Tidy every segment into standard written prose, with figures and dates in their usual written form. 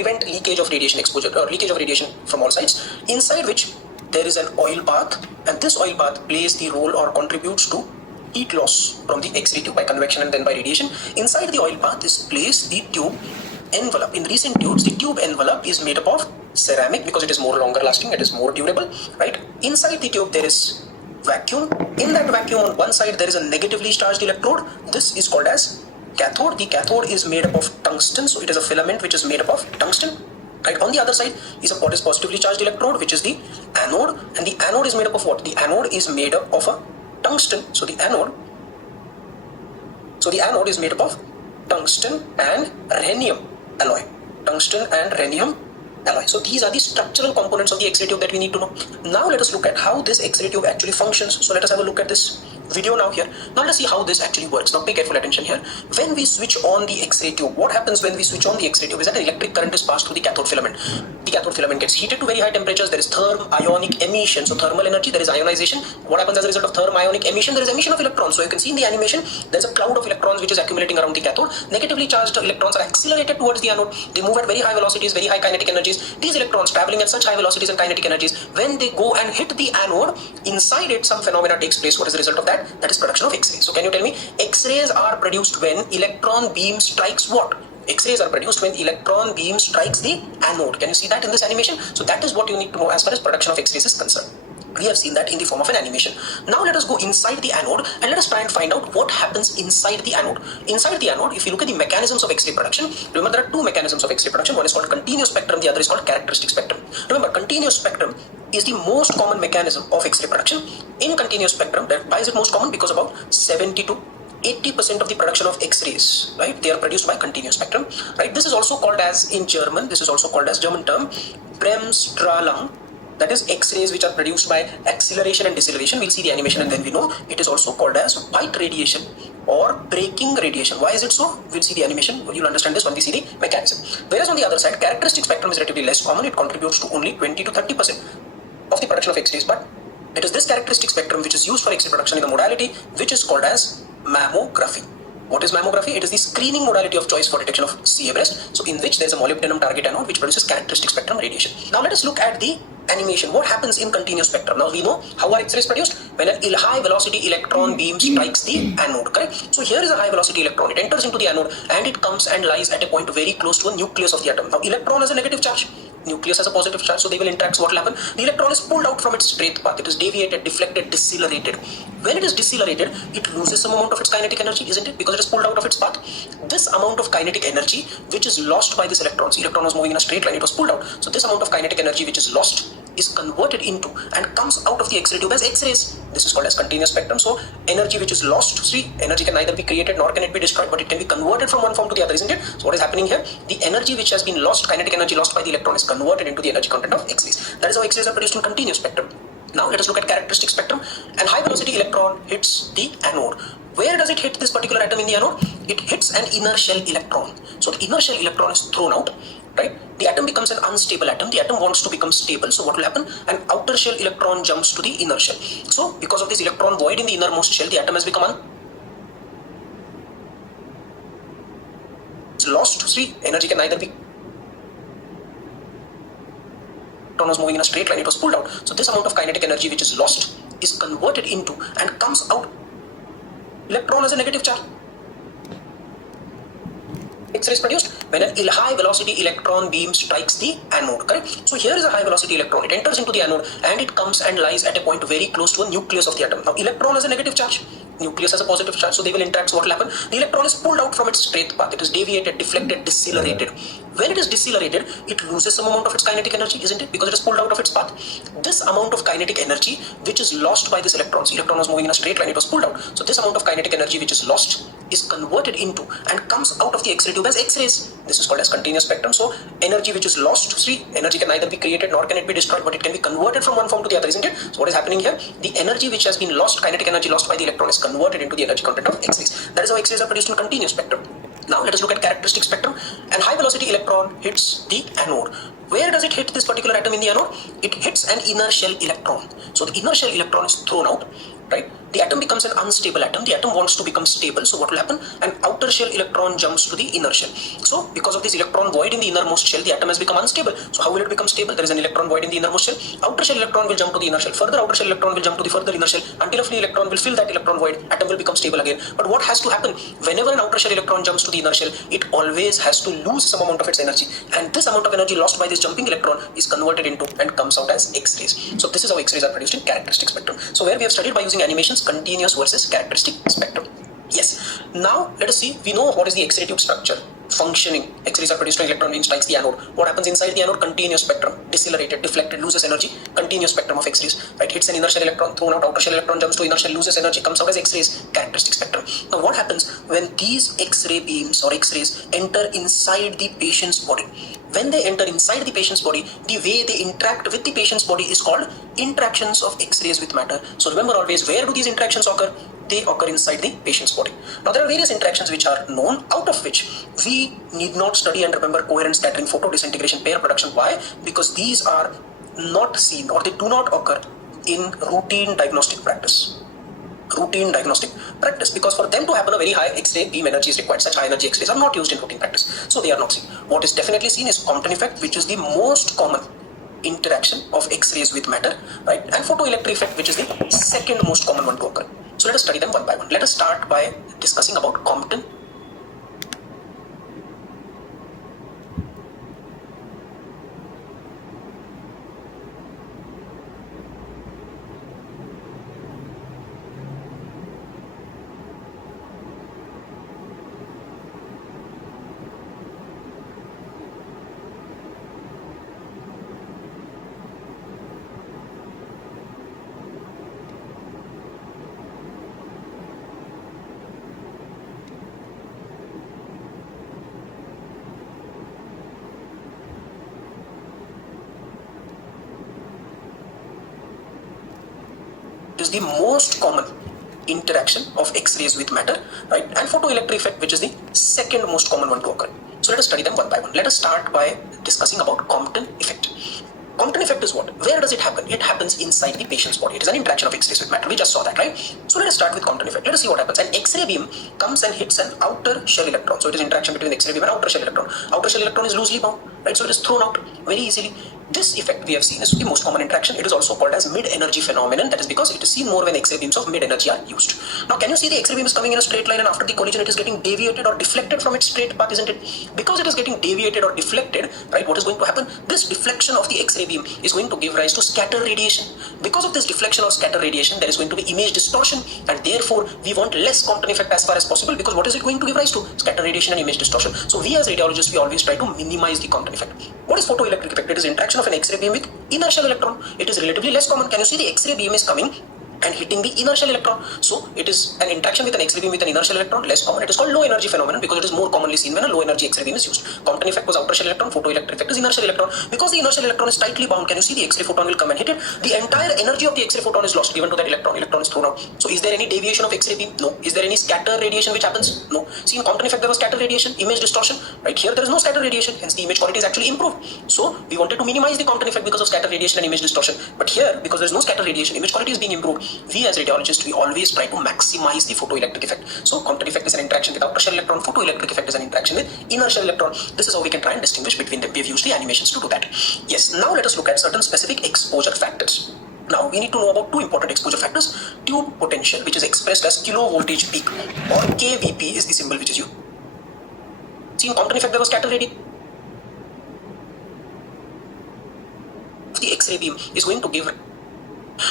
prevent leakage of radiation exposure or leakage of radiation from all sides, inside which there is an oil bath, and this oil bath plays the role or contributes to heat loss from the X-ray tube by convection and then by radiation. Inside the oil bath is placed the tube envelope. In recent tubes, the tube envelope is made up of ceramic because it is more longer lasting, it is more durable, right? Inside the tube there is vacuum. In that vacuum, on one side there is a negatively charged electrode. This is called as cathode. The cathode is made up of tungsten, so it is a filament which is made up of tungsten. Right, on the other side is what is positively charged electrode, which is the anode, and the anode is made up of what? The anode is made up of a tungsten. So the anode is made up of tungsten and rhenium alloy. Tungsten and rhenium alloy. So these are the structural components of the X-ray tube that we need to know. Now let us look at how this X-ray tube actually functions. So let us have a look at this video now here. Now let's see how this actually works. Now pay careful attention here. When we switch on the X-ray tube, what happens when we switch on the X-ray tube is that an electric current is passed through the cathode filament. The cathode filament gets heated to very high temperatures. There is ionic emission. So thermal energy, there is ionization. What happens as a result of ionic emission? There is emission of electrons. So you can see in the animation, there's a cloud of electrons which is accumulating around the cathode. Negatively charged electrons are accelerated towards the anode. They move at very high velocities, very high kinetic energies. These electrons traveling at such high velocities and kinetic energies, when they go and hit the anode, inside it some phenomena takes place. What is the result of that? That is production of X-rays. So can you tell me, X-rays are produced when electron beam strikes what? X-rays are produced when electron beam strikes the anode. Can you see that in this animation? So that is what you need to know as far as production of X-rays is concerned. We have seen that in the form of an animation. Now let us go inside the anode and let us try and find out what happens inside the anode. Inside the anode, if you look at the mechanisms of X-ray production, remember there are two mechanisms of X-ray production. One is called continuous spectrum, the other is called characteristic spectrum. Remember, continuous spectrum is the most common mechanism of X-ray production. In continuous spectrum, why is it most common? Because about 70 to 80% of the production of X-rays, right, they are produced by continuous spectrum, right? This is also called as, in German, this is also called as German term, Bremsstrahlung. That is X-rays which are produced by acceleration and deceleration. We'll see the animation and then we know it is also called as white radiation or braking radiation. Why is it so? We'll see the animation. You'll understand this when we see the mechanism. Whereas on the other side, characteristic spectrum is relatively less common. It contributes to only 20 to 30% of the production of X-rays. But it is this characteristic spectrum which is used for X-ray production in the modality which is called as mammography. What is mammography? It is the screening modality of choice for detection of CA breast. So in which there is a molybdenum target anode which produces characteristic spectrum radiation. Now let us look at the animation. What happens in continuous spectrum? Now we know how are X-rays produced? When a high velocity electron beam strikes the anode, correct? So here is a high velocity electron. It enters into the anode and it comes and lies at a point very close to a nucleus of the atom. Now electron has a negative charge. Nucleus has a positive charge, so they will interact. So what will happen? The electron is pulled out from its straight path. It is deviated, deflected, decelerated. When it is decelerated, it loses some amount of its kinetic energy, isn't it? Because it is pulled out of its path. This amount of kinetic energy which is lost by this electron. So electron was moving in a straight line, it was pulled out. So this amount of kinetic energy which is lost is converted into and comes out of the X-ray tube as X-rays. This is called as continuous spectrum. So energy which is lost, see, energy can neither be created nor can it be destroyed, but it can be converted from one form to the other, isn't it? So what is happening here? The energy which has been lost, kinetic energy lost by the electron, is converted into the energy content of X-rays. That is how X-rays are produced in continuous spectrum. Now let us look at characteristic spectrum. An high velocity electron hits the anode. Where does it hit this particular atom in the anode? It hits an inner shell electron. So the inner shell electron is thrown out, right? The atom becomes an unstable atom. The atom wants to become stable. So what will happen? An outer shell electron jumps to the inner shell. So because of this electron void in the innermost shell, the atom has become lost. See, energy can neither be. Electron was moving in a straight line, it was pulled out. So this amount of kinetic energy which is lost is converted into and comes out. Electron has a negative charge. X-rays produced when a high velocity electron beam strikes the anode, correct? So here is a high velocity electron. It enters into the anode and it comes and lies at a point very close to a nucleus of the atom. Now electron has a negative charge. Nucleus has a positive charge, so they will interact. So what will happen? The electron is pulled out from its straight path. It is deviated, deflected, decelerated. When it is decelerated, it loses some amount of its kinetic energy, isn't it? Because it is pulled out of its path. This amount of kinetic energy which is lost by this electron. So electron was moving in a straight line, it was pulled out. So this amount of kinetic energy which is lost is converted into and comes out of the X-ray tube as X-rays. This is called as continuous spectrum. So energy which is lost, see, energy can neither be created nor can it be destroyed, but it can be converted from one form to the other, isn't it? So what is happening here? The energy which has been lost, kinetic energy lost by the electron, is converted into the energy content of X-rays. That is how X-rays are produced in continuous spectrum. Now let us look at characteristic spectrum. An high velocity electron hits the anode. Where does it hit this particular atom in the anode? It hits an inner shell electron. So the inner shell electron is thrown out, right? the atom becomes an unstable atom. The atom wants to become stable. So what will happen? An outer shell electron jumps to the inner shell. So because of this electron void in the innermost shell, the atom has become unstable. So how will it become stable? There is an electron void in the innermost shell. Outer shell electron will jump to the inner shell. Further outer shell electron will jump to the further inner shell until a free electron will fill that electron void. Atom will become stable again. But what has to happen? Whenever an outer shell electron jumps to the inner shell, it always has to lose some amount of its energy. And this amount of energy lost by this jumping electron is converted into and comes out as X-rays. So this is how X-rays are produced in characteristic spectrum. So where we have studied by using animations, continuous versus characteristic spectrum. Yes. Now let us see. We know what is the X-ray tube structure. Functioning. X-rays are produced when electron beam strikes the anode. What happens inside the anode? Continuous spectrum. Decelerated, deflected, loses energy. Continuous spectrum of X-rays. Right? Hits an inner shell electron, thrown out, outer shell electron jumps to inner shell, loses energy, comes out as X-rays. Characteristic spectrum. Now what happens when these X-ray beams or X-rays enter inside the patient's body? When they enter inside the patient's body, the way they interact with the patient's body is called interactions of X-rays with matter. So remember always, where do these interactions occur? They occur inside the patient's body. Now there are various interactions which are known, out of which we need not study and remember coherent scattering, photo disintegration, pair production. Why? Because these are not seen or they do not occur in routine diagnostic practice. Because for them to happen, a very high X-ray beam energy is required. Such high energy X-rays are not used in routine practice, so they are not seen. What is definitely seen is Compton effect, which is the most common interaction of X-rays with matter, right? And photoelectric effect, which is the second most common one to occur. So let us study them one by one. Let us start by discussing about Compton. Is the most common interaction of X-rays with matter, right? And photoelectric effect, which is the second most common one to occur. So let us study them one by one. Let us start by discussing about Compton effect. Compton effect is what? Where does it happen? It happens inside the patient's body. It is an interaction of X-rays with matter. We just saw that, right? So let us start with Compton effect. Let us see what happens. An X-ray beam comes and hits an outer shell electron. So it is interaction between X-ray beam and outer shell electron. Outer shell electron is loosely bound, right? So it is thrown out very easily. This effect we have seen is the most common interaction. It is also called as mid-energy phenomenon. That is because it is seen more when X-ray beams of mid-energy are used. Now, can you see the X-ray beam is coming in a straight line, and after the collision, it is getting deviated or deflected from its straight path, isn't it? Because it is getting deviated or deflected, right? What is going to happen? This deflection of the X-ray beam is going to give rise to scatter radiation. Because of this deflection or scatter radiation, there is going to be image distortion, and therefore we want less Compton effect as far as possible. Because what is it going to give rise to? Scatter radiation and image distortion. So we as radiologists, we always try to minimize the Compton effect. What is photoelectric effect? It is interaction of an X-ray beam with inner shell electron. It is relatively less common. Can you see the X-ray beam is coming and hitting the inner shell electron? So it is an interaction with an X-ray beam with an inner shell electron, less common. It is called low energy phenomenon because it is more commonly seen when a low energy X-ray beam is used. Compton effect was outer shell electron, photoelectric effect is inner shell electron. Because the inner shell electron is tightly bound, can you see the X-ray photon will come and hit it? The entire energy of the X-ray photon is lost given to that electron. Electron is thrown out. So is there any deviation of X-ray beam? No. Is there any scatter radiation which happens? No. See, in Compton effect there was scatter radiation, image distortion. Right here there is no scatter radiation, hence the image quality is actually improved. So we wanted to minimize the Compton effect because of scatter radiation and image distortion. But here, because there is no scatter radiation, image quality is being improved. We as radiologists, we always try to maximize the photoelectric effect. So Compton effect is an interaction with outer shell electron, photoelectric effect is an interaction with inner shell electron. This is how we can try and distinguish between them. We've used the animations to do that. Yes, now let us look at certain specific exposure factors. Now we need to know about two important exposure factors. Tube potential, which is expressed as kilovoltage peak, or KVP is the symbol which is used. See, in Compton effect there was scatter radiation. The X-ray beam is going to give.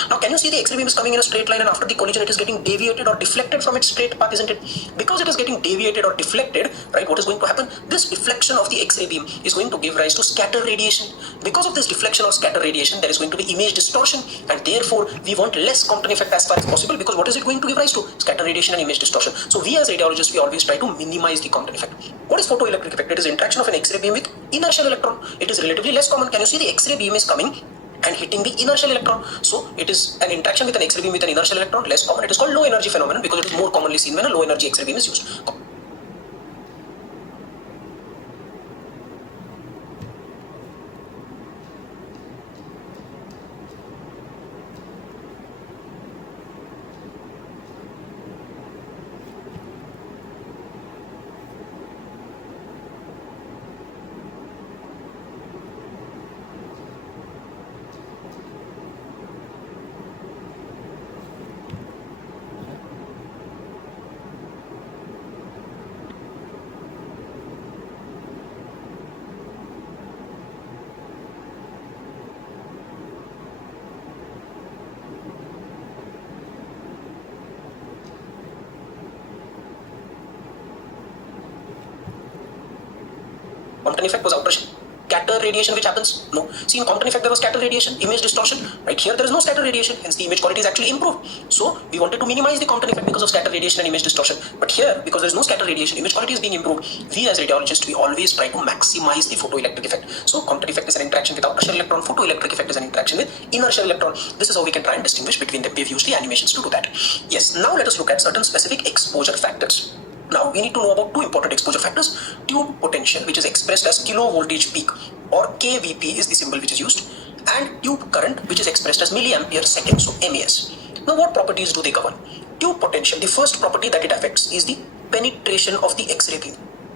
Now, can you see the X-ray beam is coming in a straight line, and after the collision, it is getting deviated or deflected from its straight path, isn't it? Because it is getting deviated or deflected, right? What is going to happen? This deflection of the X-ray beam is going to give rise to scatter radiation. Because of this deflection or scatter radiation, there is going to be image distortion, and therefore we want less Compton effect as far as possible. Because what is it going to give rise to? Scatter radiation and image distortion. So we as radiologists, we always try to minimize the Compton effect. What is photoelectric effect? It is interaction of an X-ray beam with inner shell electron. It is relatively less common. Can you see the X-ray beam is coming and hitting the inner shell electron? So it is an interaction with an X-ray beam with an inner shell electron, less common. It is called low energy phenomenon because it is more commonly seen when a low energy X-ray beam is used. Compton effect was outer scatter radiation which happens. No. See, in Compton effect there was scatter radiation, image distortion. Right here there is no scatter radiation, hence the image quality is actually improved. So we wanted to minimize the Compton effect because of scatter radiation and image distortion. But here, because there is no scatter radiation, image quality is being improved. We as radiologists, we always try to maximize the photoelectric effect. So Compton effect is an interaction with outer shell electron. Photoelectric effect is an interaction with inner shell electron. This is how we can try and distinguish between them. We've used the animations to do that. Yes. Now let us look at certain specific exposure factors. Now we need to know about two important exposure factors. Tube potential, which is expressed as kilovoltage peak, or kVp is the symbol which is used, and tube current, which is expressed as milliampere second, so MAS. Now what properties do they govern? Tube potential, the first property that it affects is the penetration of the X-ray beam.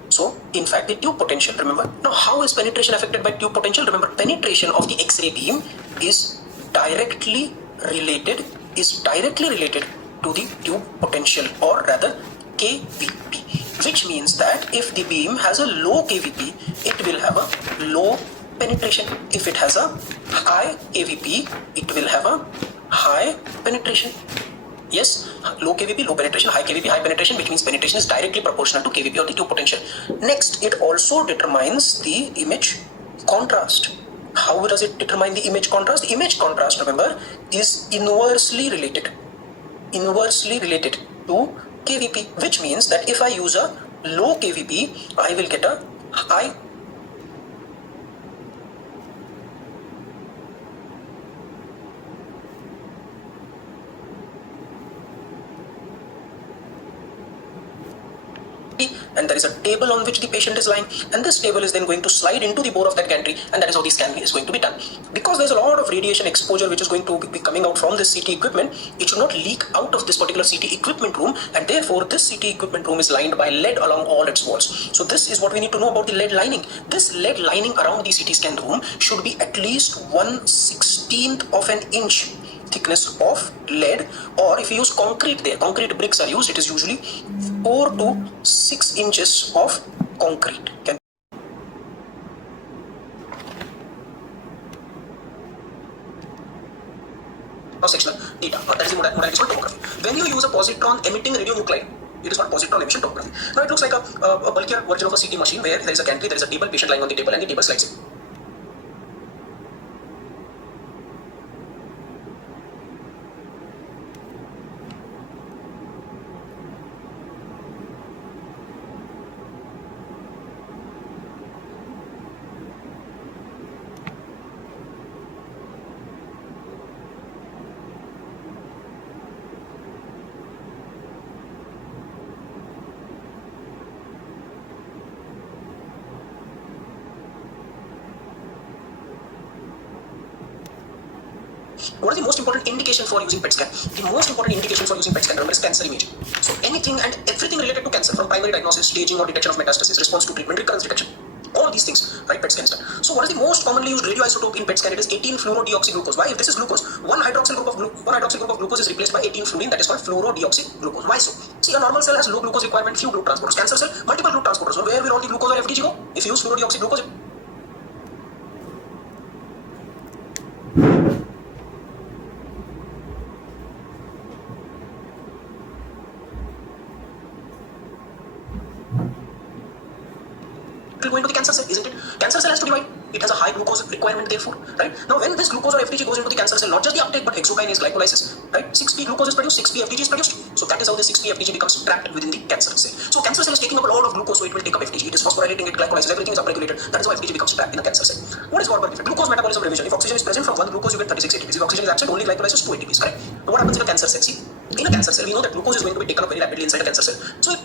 So in fact the tube potential, remember, now how is penetration affected by tube potential? Remember, penetration of the X-ray beam is directly related to the tube potential, or rather kVp, which means that if the beam has a low kVp, it will have a low penetration. If it has a high kVp, it will have a high penetration. Yes, low kVp, low penetration, high kVp, high penetration, which means penetration is directly proportional to kVp or the tube potential. Next, it also determines the image contrast. How does it determine the image contrast? The image contrast, remember, is inversely related to kVp, which means that if I use a low kVp, I will get a high and there is a table on which the patient is lying, and this table is then going to slide into the bore of that gantry, and that is how the scan is going to be done. Because there's a lot of radiation exposure which is going to be coming out from this CT equipment, it should not leak out of this particular CT equipment room, and therefore this CT equipment room is lined by lead along all its walls. So this is what we need to know about the lead lining. This lead lining around the CT scan room should be at least 1/16th of an inch thickness of lead, or if you use concrete there, concrete bricks are used, it is usually 4 to 6 inches of concrete. Cross-sectional data, that is the modality called tomography. When you use a positron emitting radionuclide, it is called positron emission tomography. Now it looks like a bulkier version of a CT machine where there is a gantry, there is a table, patient lying on the table, and the table slides in. What is the most important indication for using PET scan? The most important indication for using PET scan, remember, is cancer imaging. So anything and everything related to cancer, from primary diagnosis, staging or detection of metastasis, response to treatment, recurrence detection, all these things, right? PET scan is done. So what is the most commonly used radioisotope in PET scan? It is 18-fluorodeoxyglucose. Why? If this is glucose, one hydroxyl group of glucose is replaced by 18-fluorine, that is called fluorodeoxyglucose. Why so? See, a normal cell has low glucose requirement, few group transporters. Cancer cell, multiple group transporters. So where will all the glucose or FDG go? If you use fluorodeoxyglucose, will go into the cancer cell, isn't it? Cancer cell has to divide. It has a high glucose requirement, therefore, right? Now, when this glucose or FDG goes into the cancer cell, not just the uptake, but exokinase glycolysis, right? 6p glucose is produced, 6p FDG is produced. So that is how the 6p FDG becomes trapped within the cancer cell. So cancer cell is taking up a lot of glucose, so it will take up FDG. It is phosphorylating it, glycolysis, everything is upregulated. That is how FDG becomes trapped in the cancer cell. What is Warburg effect? Glucose metabolism revision. If oxygen is present from 1 glucose, you get 36 ATPs. If oxygen is absent, only glycolysis 2 ATPs, correct? But what happens in a cancer cell? See, in a cancer cell, we know that glucose is going to be taken up very rapidly inside a cancer cell. So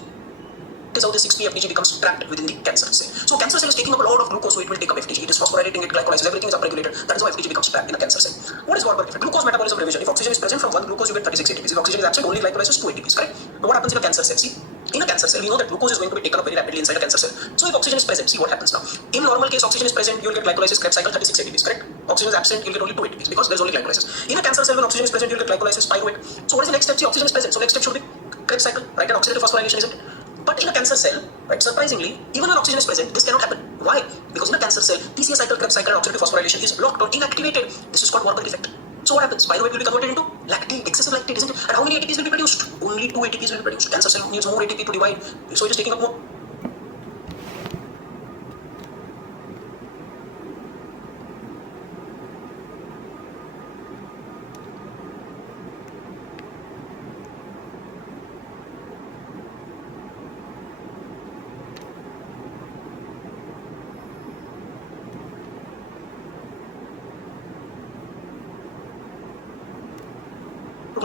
is how the 6p FDG becomes trapped within the cancer cell. So cancer cell is taking up a lot of glucose, so it will take up FDG. It is phosphorylating it, glycolysis, everything is upregulated. That is how FDG becomes trapped in a cancer cell. What is Warburg effect? Glucose metabolism revision. If oxygen is present from 1 glucose, you get 36 ATPs. If oxygen is absent, only glycolysis 2 ATPs, correct? But what happens in a cancer cell? See, in a cancer cell, we know that glucose is going to be taken up very rapidly inside a cancer cell. So if oxygen is present, see what happens now. In normal case, oxygen is present, you will get glycolysis, Krebs cycle, 36 ATPs, correct? Oxygen is absent, you will get only 2 ATPs because there is only glycolysis. In a cancer cell, when oxygen is present, you will get glycolysis, pyruvate. So what is the next step? See, oxygen is present. So next step should be Krebs cycle, right? And oxidative phosphorylation, isn't it? But in a cancer cell, right, surprisingly, even when oxygen is present, this cannot happen. Why? Because in a cancer cell, TCA cycle, Krebs cycle, and oxidative phosphorylation is blocked or inactivated. This is called Warburg effect. So what happens? Pyruvate will be converted into lactate, excessive lactate, isn't it? And how many ATPs will be produced? Only 2 ATPs will be produced. Cancer cell needs more ATP to divide, so it is taking up more.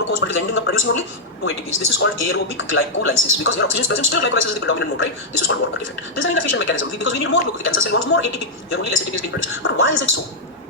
glucose, but it is ending up producing only 2 ATPs. This is called aerobic glycolysis. Because here oxygen is present, still glycolysis is the predominant mode, right? This is called Warburg effect. This is an inefficient mechanism because we need more glucose. The cancer cell wants more ATP. Here only less ATP is being produced. But why is it so?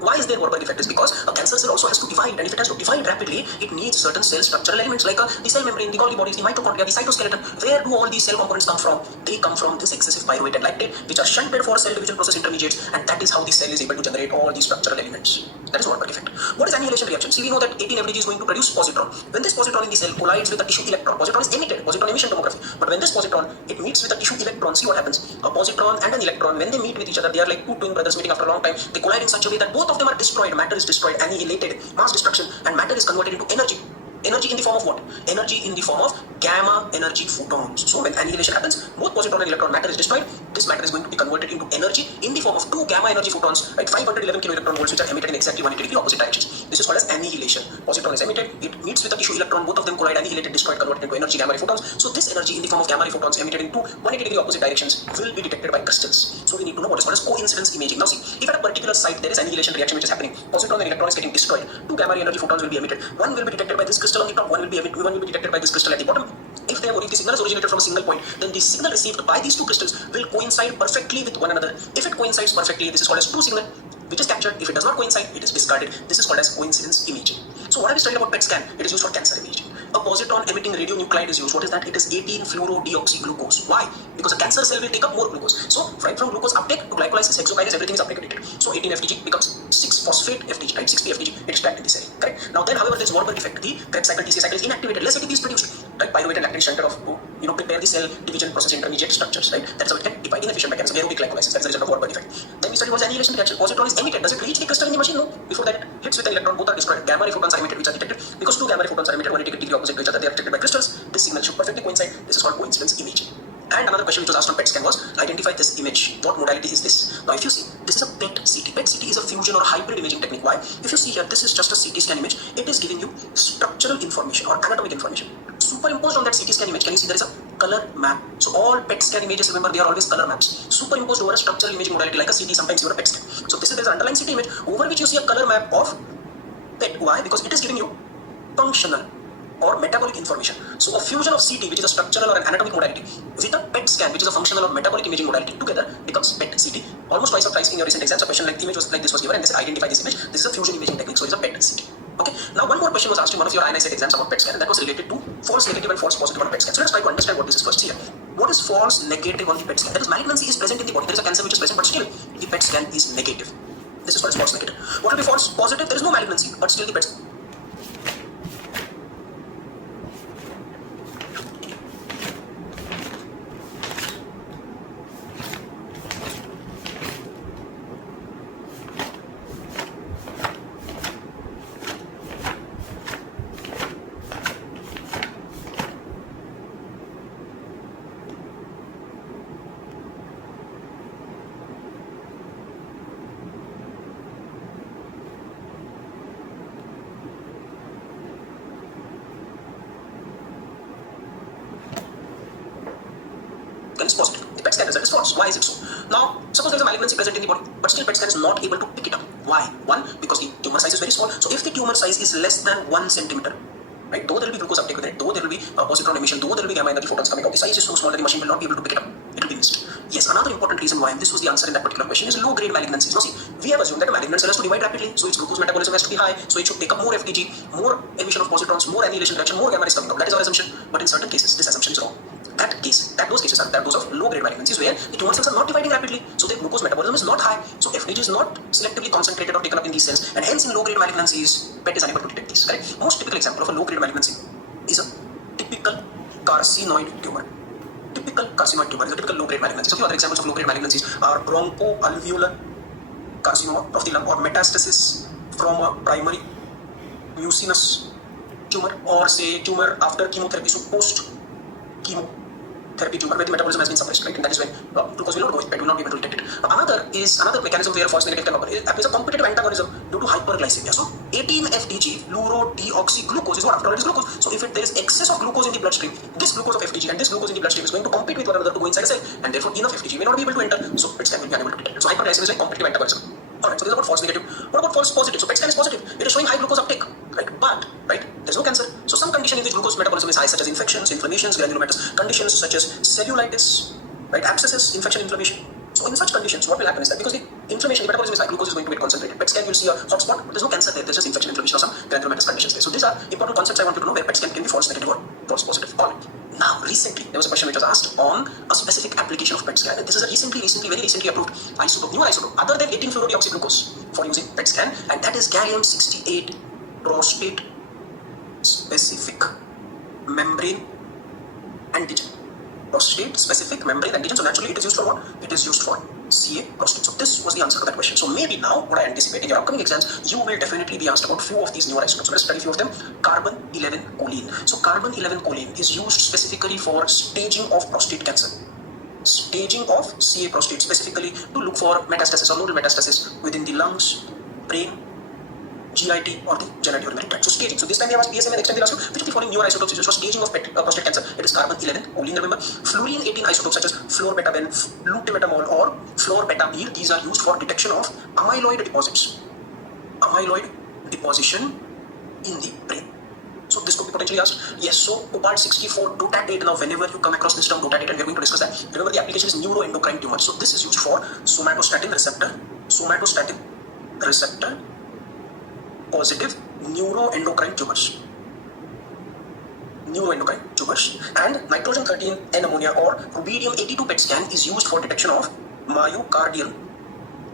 Why is there Warburg effect? Is because a cancer cell also has to divide, and if it has to divide rapidly, it needs certain cell structural elements like the cell membrane, the Golgi bodies, the mitochondria, the cytoskeleton. Where do all these cell components come from? They come from this excessive pyruvate and lactate, which are shunted for cell division process intermediates, and that is how the cell is able to generate all these structural elements. That is Warburg effect. What is annihilation reaction? See, we know that 18-FDG is going to produce positron. When this positron in the cell collides with the tissue electron, positron is emitted, positron emission tomography. But when this positron, it meets with the tissue electron, see what happens. A positron and an electron, when they meet with each other, they are like two twin brothers meeting after a long time. They collide in such a way that both of them are destroyed. Matter is destroyed, annihilated, mass destruction, and matter is converted into energy. Energy in the form of what? Energy in the form of gamma energy photons. So when annihilation happens, both positron and electron matter is destroyed. This matter is going to be converted into energy in the form of 2 gamma energy photons, right? 511 kiloelectron volts, which are emitted in exactly 180 degree opposite directions. This is called as annihilation. Positron is emitted, it meets with the tissue electron, both of them collide, annihilated, destroyed, converted into energy gamma ray photons. So this energy in the form of gamma ray photons emitted into 180 degree opposite directions will be detected by crystals. So we need to know what is called as coincidence imaging. Now see, if at a particular site there is annihilation reaction which is happening, positron and electron is getting destroyed, 2 gamma ray energy photons will be emitted. One will be detected by this crystal on the top, one will be detected by this crystal at the bottom. If the signal is originated from a single point, then the signal received by these two crystals will coincide perfectly with one another. If it coincides perfectly, this is called as true signal, which is captured. If it does not coincide, it is discarded. This is called as coincidence imaging. So what have we studied about PET scan? It is used for cancer imaging. A positron emitting radionuclide is used. What is that? It is 18-fluorodeoxyglucose. Why? Because a cancer cell will take up more glucose. So right from glucose uptake to glycolysis, hexokinase, everything is upregulated. So 18-FDG becomes 6-phosphate FDG, right? 6-PFDG. It is trapped in the cell, correct? Now then, however, there is Warburg effect. The Krebs cycle, TCA cycle is inactivated. Less ATP is produced. Right? Pyruvate and lactate is shunted off to prepare the cell division process intermediate structures, right? That's how it can divide. Inefficient mechanism, aerobic glycolysis. That's the result of Warburg effect. Then we study what's annihilation reaction. Positron is emitted. Does it reach the crystal in the machine? No. Before that, it hits with the electron. Both are destroyed. Gamma ray photons are emitted, which are detected because 2 gamma ray photons are emitted 180 degree opposite to each other. They are detected by crystals. This signal should perfectly coincide. This is called coincidence imaging. And another question which was asked on PET scan was, identify this image. What modality is this? Now if you see, this is a PET CT. PET CT is a fusion or hybrid imaging technique. Why? If you see here, this is just a CT scan image. It is giving you structural information or anatomic information. Superimposed on that CT scan image, can you see there is a color map? So all PET scan images, remember, they are always color maps. Superimposed over a structural imaging modality like a CT, sometimes even a PET scan. So this is, there is an underlying CT image over which you see a color map of PET. Why? Because it is giving you functional or metabolic information. So a fusion of CT, which is a structural or an anatomic modality, with a PET scan, which is a functional or metabolic imaging modality, together becomes PET CT. Almost twice or thrice in your recent exams, a question like the image was like this was given, and they said identify this image. This is a fusion imaging technique, so it is a PET CT. Okay. Now one more question was asked in one of your INISET exams about PET scan, and that was related to false negative and false positive on a PET scan. So let's try to understand what this is first. Here, what is false negative on the PET scan? That is, malignancy is present in the body. There is a cancer which is present, but still the PET scan is negative. This is what is false negative. What will be false positive? There is no malignancy, but still the PET scan. Is positive. The PET scan result is false. Why is it so? Now, suppose there is a malignancy present in the body, but still PET scan is not able to pick it up. Why? One, because the tumor size is very small. So if the tumor size is less than 1 centimeter, right, though there will be glucose uptake with it, though there will be positron emission, though there will be gamma energy photons coming out, the size is so small that the machine will not be able to pick it up. It will be missed. Yes, another important reason why, and this was the answer in that particular question, is low-grade malignancies. Now see, we have assumed that a malignant cell has to divide rapidly, so its glucose metabolism has to be high, so it should take up more FDG, more emission of positrons, more annihilation reaction, more gamma is coming out. That is our assumption. But in certain cases, this assumption is wrong. Those cases are those of low-grade malignancies where the tumor cells are not dividing rapidly, so their glucose metabolism is not high, so FDG is not selectively concentrated or taken up in these cells, and hence in low-grade malignancies, PET is unable to detect these. Correct? Most typical example of a low-grade malignancy is a typical carcinoid tumor. Typical carcinoid tumor is a typical low-grade malignancy. So a few other examples of low-grade malignancies are bronchoalveolar carcinoma of the lung, or metastasis from a primary mucinous tumor, or say tumor after chemotherapy, so post-chemotherapy tumor where the metabolism has been suppressed, right? And that is when glucose will not go with PET, will not be able to detect it. Another mechanism where false negative can occur is a competitive antagonism due to hyperglycemia. So 18-FDG, fluorodeoxyglucose is what? After all, it is glucose. So if there is excess of glucose in the bloodstream, this glucose of FDG and this glucose in the bloodstream is going to compete with one another to go inside a cell, and therefore enough FDG may not be able to enter, so PET scan will be unable to detect it. So hyperglycemia is like competitive antagonism. Alright, so this is about false negative. What about false positive? So PET scan is positive. It is showing high glucose uptake, right? But, right, there is no cancer. So some I, such as infections, inflammations, granulomatous conditions such as cellulitis, right, abscesses, infection, inflammation. So in such conditions, what will happen is that because the inflammation, the metabolism is high, glucose is going to get concentrated. PET scan, you'll see a hot spot, but there's no cancer there, there's just infection, inflammation, or some granulomatous conditions there. So these are important concepts I want you to know where PET scan can be false negative or false positive. All right. Now, recently, there was a question which was asked on a specific application of PET scan. And this is a very recently approved isotope, new isotope, other than 18-fluorodeoxyglucose for using PET scan, and that is gallium-68 prostate specific membrane antigen. Prostate specific membrane antigen. So naturally, it is used for what? It is used for CA prostate. So this was the answer to that question. So maybe now, what I anticipate in your upcoming exams, you will definitely be asked about few of these newer isotopes. So let's study few of them. Carbon-11 choline. So carbon-11 choline is used specifically for staging of prostate cancer. Staging of CA prostate, specifically to look for metastasis or nodal metastasis within the lungs, brain, GIT or the genitourinary tract. So staging. So this time they have asked PSMA, next time they ask you which of the following newer isotopes is used for staging of prostate cancer. It is carbon-11 choline. Remember, fluorine-18 isotopes such as fluorbetabel, lutemetamol or fluorbetabir. These are used for detection of amyloid deposits. Amyloid deposition in the brain. So this could be potentially asked. Yes, so cobalt-64 dotatate. Now whenever you come across this term dotatate, and we're going to discuss that, remember the application is neuroendocrine tumor. So this is used for somatostatin receptor positive neuroendocrine tumors. And nitrogen-13 ammonia or rubidium-82 PET scan is used for detection of myocardial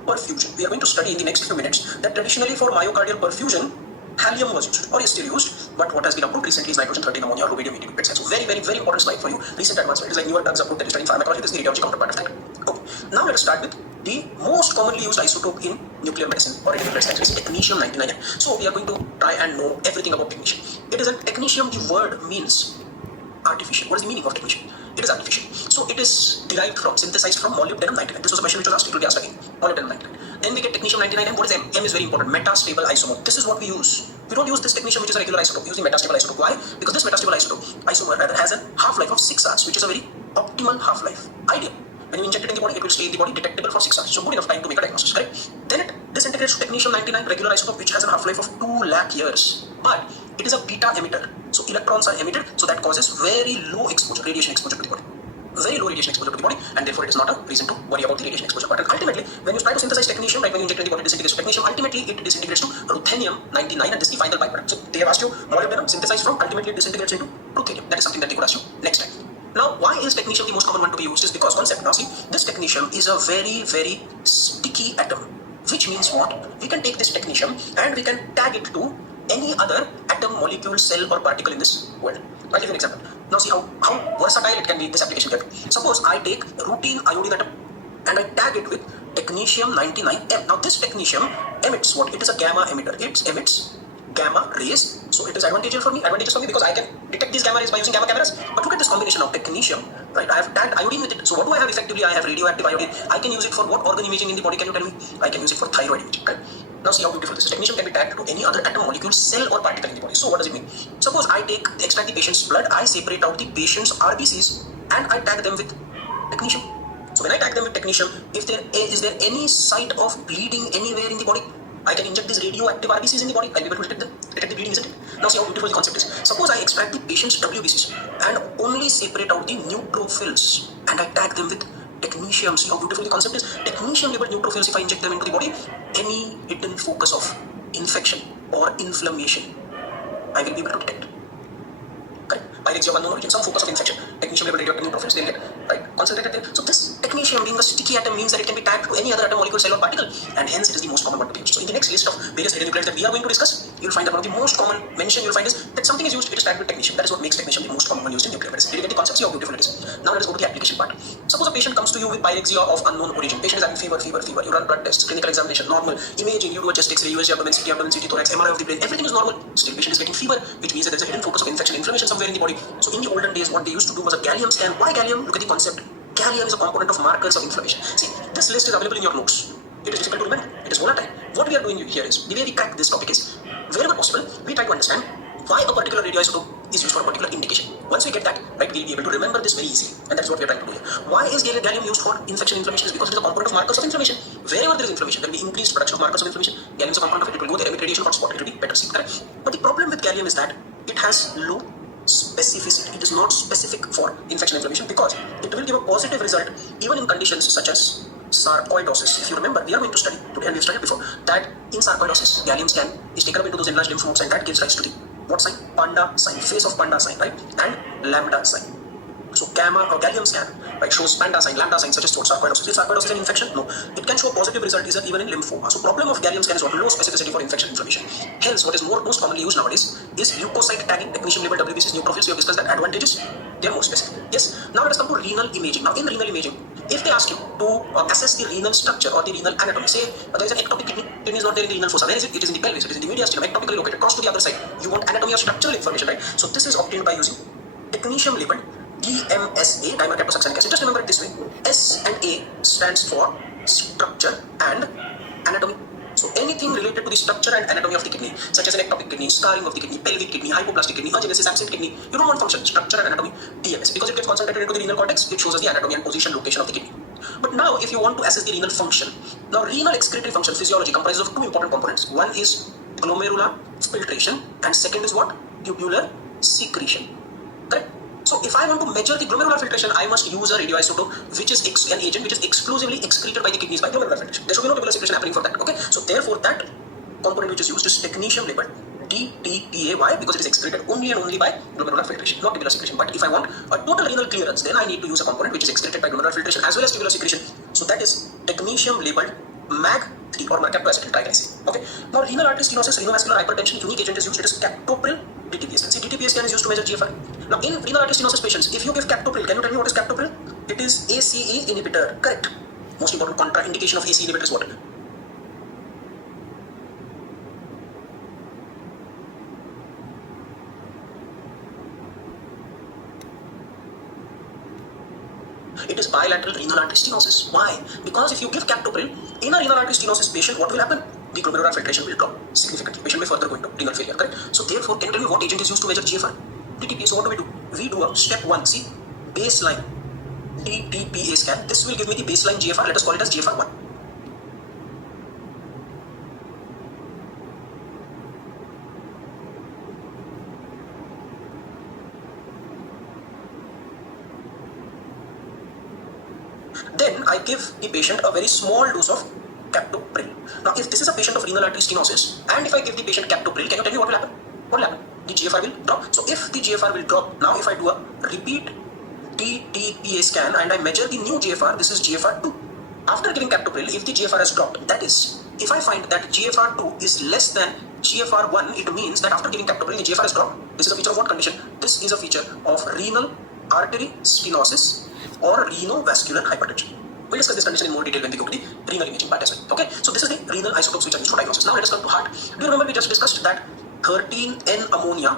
perfusion. We are going to study in the next few minutes that traditionally for myocardial perfusion, helium was used or is still used, but what has been approved recently is nitrogen-13 ammonia or rubidium-82 PET scan. So very important slide for you. Recent advancement. It is like newer drugs approved that is studying pharmacology. This is the radiology counterpart of that. Okay. Now let us start with the most commonly used isotope in nuclear medicine or in nuclear science is technetium-99. So we are going to try and know everything about technetium. It is a technetium. The word means artificial. What is the meaning of technetium? It is artificial. So it is derived from, synthesized from molybdenum-99. This was a question which was asked. It will be asked again. Molybdenum-99. Then we get technetium-99. And what is M? M is very important. Metastable isomer. This is what we use. We don't use this technetium which is a regular isotope. We use the metastable isotope. Why? Because this metastable isomer has a half-life of 6 hours, which is a very optimal half-life. Ideal. When you inject it in the body, it will stay in the body detectable for 6 hours. So good enough time to make a diagnosis, correct? Then it disintegrates to technetium-99, regular isotope, which has a half-life of 2 lakh years. But it is a beta emitter. So electrons are emitted, so that causes very low exposure, radiation exposure to the body. Very low radiation exposure to the body, and therefore it is not a reason to worry about the radiation exposure. But ultimately, when you try to synthesize technetium, right, when you inject it in the body, it disintegrates to technetium, ultimately it disintegrates to ruthenium-99, and this is the final byproduct. So they have asked you, molybdenum synthesized from, ultimately it disintegrates into ruthenium. That is something that they could ask you next time. Now, why is technetium the most common one to be used? Is because concept. Now see, this technetium is a very sticky atom. Which means what? We can take this technetium and we can tag it to any other atom, molecule, cell or particle in this world. I'll give you an example. Now see how versatile it can be, this application can be. Suppose I take routine iodine atom and I tag it with technetium-99M. Now this technetium emits what? It is a gamma emitter. It emits gamma rays. So it is advantageous for me because I can detect these gamma rays by using gamma cameras. But look at this combination of technetium, right? I have tagged iodine with it. So what do I have effectively? I have radioactive iodine. I can use it for what organ imaging in the body? Can you tell me? I can use it for thyroid imaging, right? Now see how beautiful this is. Technetium can be tagged to any other atom, molecule, cell or particle in the body. So what does it mean? Suppose I extract the patient's blood, I separate out the patient's RBCs and I tag them with technetium. So when I tag them with technetium, is there any site of bleeding anywhere in the body? I can inject these radioactive RBCs in the body. I'll be able to detect the bleeding, isn't it? Now see how beautiful the concept is. Suppose I extract the patient's WBCs and only separate out the neutrophils and I tag them with technetium. See how beautiful the concept is. Technetium labeled neutrophils, if I inject them into the body, any hidden focus of infection or inflammation, I will be able to detect. Right? Pyrexia of unknown origin, some focus of infection. Technetium labeled radioactive neutrophils, they'll get concentrated there. So this technetium being a sticky atom means that it can be tagged to any other atom, molecule, cell or particle, and hence it is the most common one to be used. So in the next list of various radionuclides that we are going to discuss, you'll find that one of the most common mention you'll find is that something is used, it is tagged with technetium. That is what makes technetium the most common one used in nuclear medicine. Did you get the concept? See how beautiful it is. Now let us go to the application part. Suppose a patient comes to you with pyrexia of unknown origin. Patient is having fever. You run blood tests, clinical examination, normal. Imaging, you do a chest X-ray, USG abdomen, CT thorax, MRI of the brain. Everything is normal. Still patient is getting fever, which means that there is a hidden focus of infection, inflammation somewhere in the body. So in the olden days, what they used to do was a gallium scan. Why gallium? Look at the concept. Gallium is a component of markers of inflammation. See, this list is available in your notes. It is difficult to remember. It is volatile. What we are doing here is, the way we crack this topic is, wherever possible, we try to understand why a particular radioisotope is used for a particular indication. Once we get that, right, we'll be able to remember this very easily. And that's what we are trying to do here. Why is gallium used for infection inflammation? Is because it is a component of markers of inflammation. Wherever there is inflammation, there will be increased production of markers of inflammation. Gallium is a component of it. It will go there, emit radiation hotspot. It will be better seen, correct? But the problem with gallium is that it has low specificity. It is not specific for infection inflammation because it will give a positive result even in conditions such as sarcoidosis. If you remember, we are going to study today and we've studied before that in sarcoidosis, gallium scan is taken up into those enlarged lymph nodes and that gives rise to the what sign? Panda sign, face of panda sign, right? And lambda sign. So gamma or gallium scan, right, shows panda sign, lambda sign, suggests what sarcoidosis. Is sarcoidosis an infection? No. It can show a positive result even in lymphoma. So problem of gallium scan is what? Low specificity for infection inflammation. Hence, what is most commonly used nowadays is leukocyte tagging, technetium labeled WBCs, neutrophils. We have discussed that advantages. They are more specific. Yes. Now let us come to renal imaging. Now in renal imaging, if they ask you to assess the renal structure or the renal anatomy, say there is an ectopic kidney, kidney is not there in the renal fossa. Where is it? It is in the pelvis. It is in the mediastinum, ectopically located, cross to the other side. You want anatomy or structural information, right? So this is obtained by using technetium labeled DMSA, dimercaptosuccinic acid. Just remember it this way. S and A stands for structure and anatomy. So anything related to the structure and anatomy of the kidney, such as an ectopic kidney, scarring of the kidney, pelvic kidney, hypoplastic kidney, agenesis, absent kidney, you don't want function, structure and anatomy, DMSA. Because it gets concentrated into the renal cortex, it shows us the anatomy and position, location of the kidney. But now if you want to assess the renal function, now renal excretory function, physiology, comprises of two important components. One is glomerular filtration and second is what? Tubular secretion. Correct? So if I want to measure the glomerular filtration, I must use a radioisotope, which is an agent which is exclusively excreted by the kidneys by glomerular filtration. There should be no tubular secretion happening for that. Okay. So therefore, that component which is used is technetium labeled DTPA. Why? Because it is excreted only and only by glomerular filtration, not tubular secretion. But if I want a total renal clearance, then I need to use a component which is excreted by glomerular filtration as well as tubular secretion. So that is technetium labeled MAG3 or mercaptoacetyl triglyceride. Okay. Now renal artery stenosis, renovascular hypertension, unique agent is used. It is captopril DTPA scan. See, DTPA scan is used to measure GFR. Now, in renal artery stenosis patients, if you give captopril, can you tell me what is captopril? It is ACE inhibitor. Correct. Most important contraindication of ACE inhibitor is what? It is bilateral renal artery stenosis. Why? Because if you give captopril in a renal artery stenosis patient, what will happen? The glomerular filtration will drop significantly. Patient may further go into renal failure. Correct? So therefore, can you tell me what agent is used to measure GFR? DTPA. So what do? We do a step 1. See, baseline DTPA scan. This will give me the baseline GFR. Let us call it as GFR 1. Then I give the patient a very small dose of captopril. Now, if this is a patient of renal artery stenosis, and if I give the patient captopril, can you tell me what will happen? What will happen? The GFR will drop. So if the GFR will drop, now if I do a repeat DTPA scan and I measure the new GFR, this is GFR 2. After giving captopril, if the GFR has dropped, that is, if I find that GFR 2 is less than GFR 1, it means that after giving captopril, the GFR has dropped. This is a feature of what condition? This is a feature of renal artery stenosis or renovascular hypertension. We'll discuss this condition in more detail when we go to the renal imaging part as well. Okay, so this is the renal isotopes which are used for diagnosis. Now let us come to heart. Do you remember we just discussed that 13N ammonia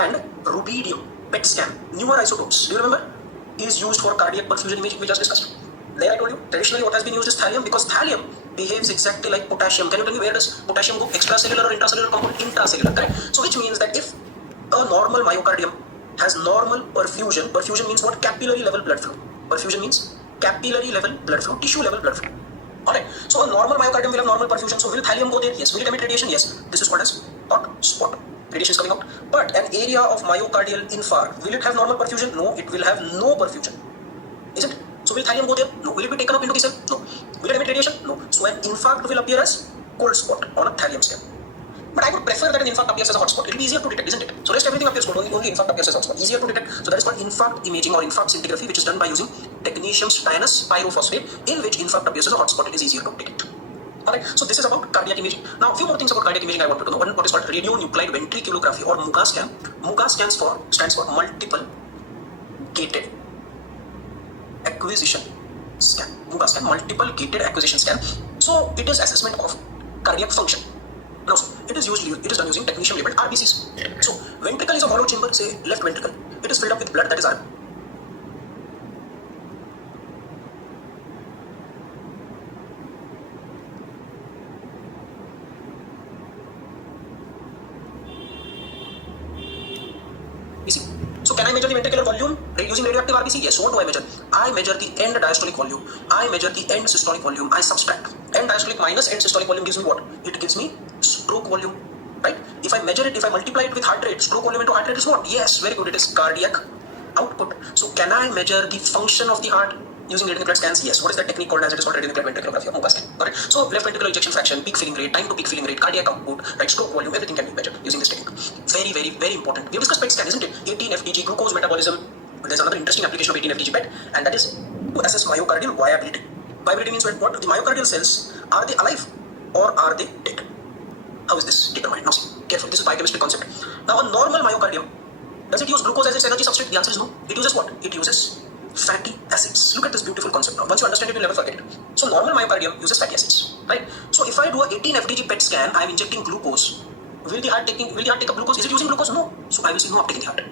and rubidium PET scan, newer isotopes, do you remember, is used for cardiac perfusion imaging we just discussed. There I told you, traditionally what has been used is thallium because thallium behaves exactly like potassium. Can you tell me where does potassium go? Extracellular or intracellular component? Intracellular, correct? So which means that if a normal myocardium has normal perfusion, perfusion means what? Capillary level blood flow. Perfusion means capillary level blood flow, tissue level blood flow. Alright, so a normal myocardium will have normal perfusion. So will thallium go there? Yes. Will it emit radiation? Yes. This is called as hot spot. Radiation is coming out. But an area of myocardial infarct, will it have normal perfusion? No, it will have no perfusion. Isn't it? So will thallium go there? No. Will it be taken up into the cell? No. Will it emit radiation? No. So an infarct will appear as cold spot on a thallium scan. But I would prefer that an infarct appears as a hot spot. It will be easier to detect, isn't it? So rest everything appears cold, only infarct appears as hot spot. Easier to detect. So that is called infarct imaging or infarct scintigraphy, which is done by using technetium stannous pyrophosphate, in which infarct appears as a hot spot. It is easier to detect. Alright, so this is about cardiac imaging. Now, a few more things about cardiac imaging I wanted to know. What is called radionuclide ventriculography or MUGA scan. MUGA stands for multiple gated acquisition scan. MUGA scan, multiple gated acquisition scan. So it is assessment of cardiac function. Now, it is done using technetium labeled RBCs. So ventricle is a hollow chamber, say left ventricle. It is filled up with blood, that is iron. So can I measure the ventricular volume using radioactive RBC? Yes. So what do I measure? I measure the end diastolic volume. I measure the end systolic volume. I subtract. End diastolic minus end systolic volume gives me what? It gives me stroke volume. Right? if I measure it, if I multiply it with heart rate, stroke volume into heart rate is what? Yes, very good. It is cardiac output. So can I measure the function of the heart using radionuclide scans? Yes. What is that technique called? As it is called radionuclear ventriculography or MOVA scan. Got it? So left ventricular ejection fraction, peak filling rate, time to peak filling rate, cardiac output, right? Stroke volume, everything can be measured using this technique. Very, very, very important. We have discussed PET scan, isn't it? 18 FDG glucose metabolism. There's another interesting application of 18 FDG PET, and that is to assess myocardial viability. Viability means what? The myocardial cells, are they alive or are they dead? How is this determined? Now see, careful. This is biochemistry concept. Now a normal myocardium, does it use glucose as its energy substrate? The answer is no. It uses what? It uses fatty acids. Look at this beautiful concept now. Once you understand it, you'll never forget it. So normal myocardium uses fatty acids, right? So if I do a 18 FDG PET scan, I am injecting glucose. Will the heart take up glucose? Is it using glucose? No. So I will see no uptake in the heart.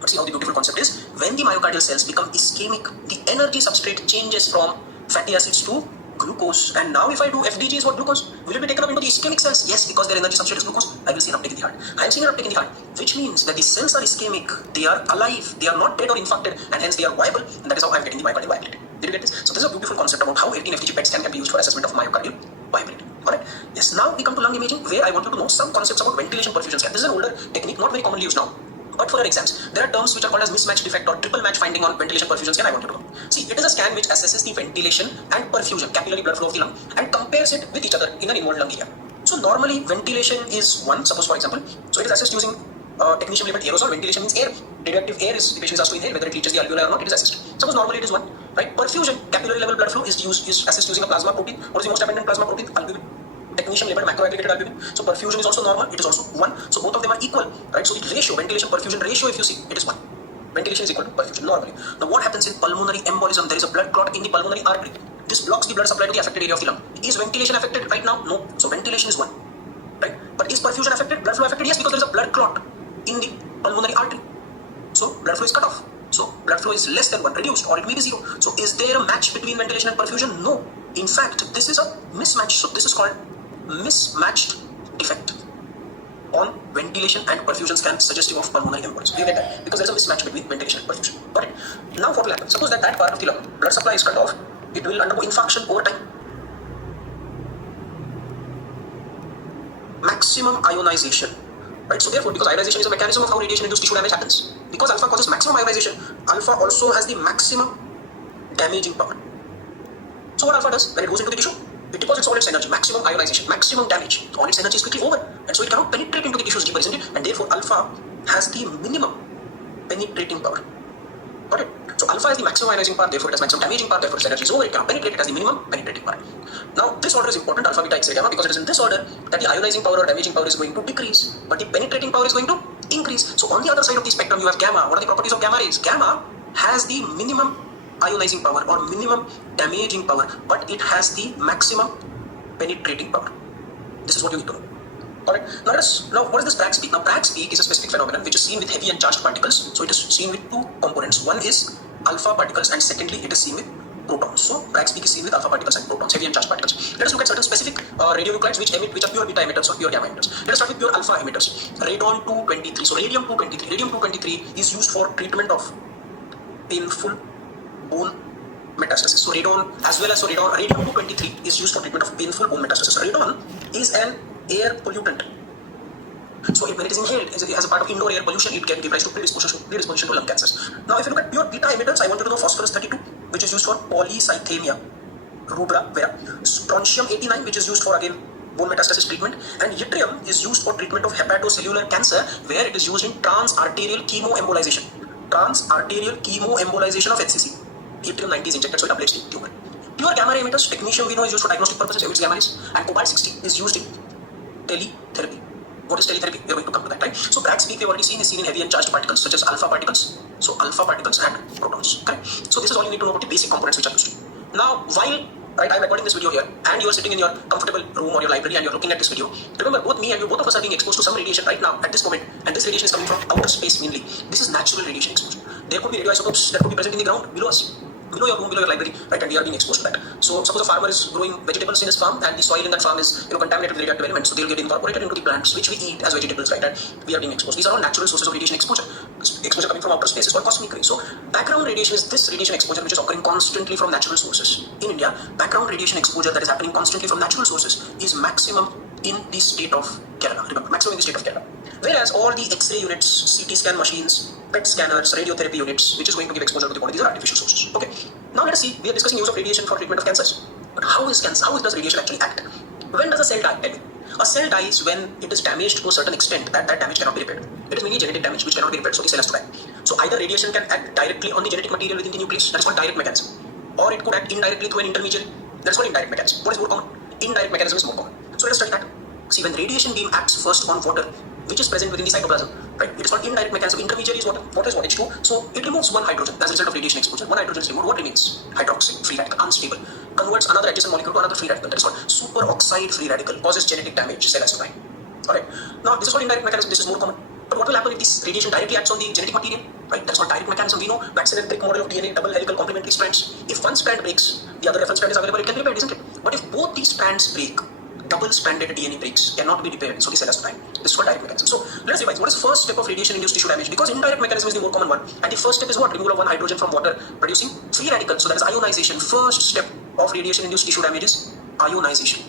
But see how the beautiful concept is. When the myocardial cells become ischemic, the energy substrate changes from fatty acids to glucose. And now if I do FDGs, what glucose? Will it be taken up into the ischemic cells? Yes, because their energy substrate is glucose. I will see an uptake in the heart. I am seeing an uptake in the heart, which means that the cells are ischemic, they are alive, they are not dead or infarcted, and hence they are viable, and that is how I am getting the myocardial viability. Did you get this? So this is a beautiful concept about how 18 FDG PET scan can be used for assessment of myocardial viability. Alright? Yes, now we come to lung imaging, where I want you to know some concepts about ventilation perfusion scan. This is an older technique, not very commonly used now. But for your exams, there are terms which are called as mismatch defect or triple match finding on ventilation perfusion scan. I want you to know. See, it is a scan which assesses the ventilation and perfusion, capillary blood flow of the lung, and compares it with each other in an involved lung area. So normally ventilation is 1, suppose for example. So it is assessed using technetium labeled aerosol. Ventilation means air. Radioactive air is the patient is asked to inhale, whether it reaches the alveoli or not, it is assessed. Suppose normally it is 1, right? Perfusion, capillary level blood flow is assessed using a plasma protein. What is the most abundant plasma protein? Albumin. Technetium labeled macroaggregated albumin. So perfusion is also normal, it is also 1. So both of them are equal, right? So the ratio, ventilation perfusion ratio, if you see, it is 1. Ventilation is equal to perfusion normally. Now what happens in pulmonary embolism? There is a blood clot in the pulmonary artery. This blocks the blood supply to the affected area of the lung. Is ventilation affected right now? No. So ventilation is 1, right? But is perfusion affected? Blood flow affected? Yes, because there is a blood clot in the pulmonary artery. So blood flow is cut off. So blood flow is less than 1, reduced, or it may be 0. So is there a match between ventilation and perfusion? No. In fact, this is a mismatch. So this is called mismatched defect on ventilation and perfusion scan suggestive of pulmonary embolism. You get that? Because there is a mismatch between ventilation and perfusion. Got it? Now what will happen? Suppose that part of the lung, blood supply is cut off, it will undergo infarction over time. Maximum ionization. Right? So therefore, because ionization is a mechanism of how radiation-induced tissue damage happens, because alpha causes maximum ionization, alpha also has the maximum damaging power. So what alpha does when it goes into the tissue? It deposits all its energy, maximum ionization, maximum damage. All its energy is quickly over, and so it cannot penetrate into the tissues deeper, isn't it? And therefore, alpha has the minimum penetrating power. Got it? So alpha is the maximum ionizing power, therefore it has maximum damaging power, therefore its energy is over, it cannot penetrate, it has the minimum penetrating power. Now, this order is important, alpha, beta, X, ray, gamma, because it is in this order that the ionizing power or damaging power is going to decrease, but the penetrating power is going to increase. So on the other side of the spectrum, you have gamma. What are the properties of gamma rays? Gamma has the minimum ionizing power or minimum damaging power, but it has the maximum penetrating power. This is what you need to know. Alright, now what is this Bragg's peak? Now Bragg's peak is a specific phenomenon which is seen with heavy and charged particles. So it is seen with 2 components. One is alpha particles and secondly it is seen with protons. So Bragg's peak is seen with alpha particles and protons, heavy and charged particles. Let us look at certain specific radionuclides which are pure beta emitters or pure gamma emitters. Let us start with pure alpha emitters. Radon-223. So radium-223. Radium-223 is used for treatment of painful bone metastasis. So radium-223 is used for treatment of painful bone metastasis. So radon is an air pollutant. So when it is inhaled as a part of indoor air pollution, it can give rise to predisposition to lung cancers. Now if you look at pure beta emitters, I want you to know phosphorus-32, which is used for polycythemia rubra vera. Strontium-89, which is used for again bone metastasis treatment, and yttrium is used for treatment of hepatocellular cancer, where it is used in transarterial chemoembolization. Transarterial chemoembolization of HCC. Yttrium-90 is injected, so it ablates the tumor. Pure gamma ray emitters, technetium we know is used for diagnostic purposes, emits gamma rays, and cobalt-60 is used in teletherapy. What is teletherapy? We are going to come to that, right? So Bragg's peak we have already seen is seen in heavy and charged particles such as alpha particles. So alpha particles and protons. Okay? So this is all you need to know about the basic components which are used. Now while I'm recording this video here and you are sitting in your comfortable room or your library and you're looking at this video, remember both me and you, both of us are being exposed to some radiation right now at this moment, and this radiation is coming from outer space mainly. This is natural radiation exposure. There could be radioisotopes that could be present in the ground below us, below your room, below your library, right? And we are being exposed to that. So suppose a farmer is growing vegetables in his farm and the soil in that farm is contaminated with radioactive elements, so they'll get incorporated into the plants which we eat as vegetables, right? And we are being exposed. These are all natural sources of radiation exposure. Exposure coming from outer space is called cosmic rays. So background radiation is this radiation exposure which is occurring constantly from natural sources. In India, background radiation exposure that is happening constantly from natural sources is maximum in the state of Kerala. Remember, maximum in the state of Kerala. Whereas all the X-ray units, CT scan machines, PET scanners, radiotherapy units, which is going to give exposure to the body, these are artificial sources. Okay. Now let us see. We are discussing use of radiation for treatment of cancers. But how does radiation actually act? When does a cell die? Tell me. A cell dies when it is damaged to a certain extent that damage cannot be repaired. It is mainly genetic damage which cannot be repaired, so the cell has to die. So either radiation can act directly on the genetic material within the nucleus, that is called direct mechanism, or it could act indirectly through an intermediary, that is called indirect mechanism. What is more common? Indirect mechanism is more common. So let us study that. See, when radiation beam acts first on water, which is present within the cytoplasm, right? It is called indirect mechanism. Intermediary is water. Water is what? H2. So it removes one hydrogen as a result of radiation exposure. One hydrogen is removed. What remains? Hydroxide, free radical, unstable. Converts another adjacent molecule to another free radical. That is called superoxide free radical. Causes genetic damage. Cell has to die. Alright. Now this is called indirect mechanism. This is more common. But what will happen if this radiation directly acts on the genetic material? Right? That's called direct mechanism. We know vaccine and brick model of DNA, double helical complementary strands. If one strand breaks, the other reference strand is available. It can be repaired, isn't it? But if both these strands break, double-stranded DNA breaks, cannot be repaired, so the cell has to die. This is called direct mechanism. So let's revise. What is the first step of radiation-induced tissue damage? Because indirect mechanism is the more common one, and the first step is what? Removal of one hydrogen from water, producing free radicals. So that is ionization. First step of radiation-induced tissue damage is ionization.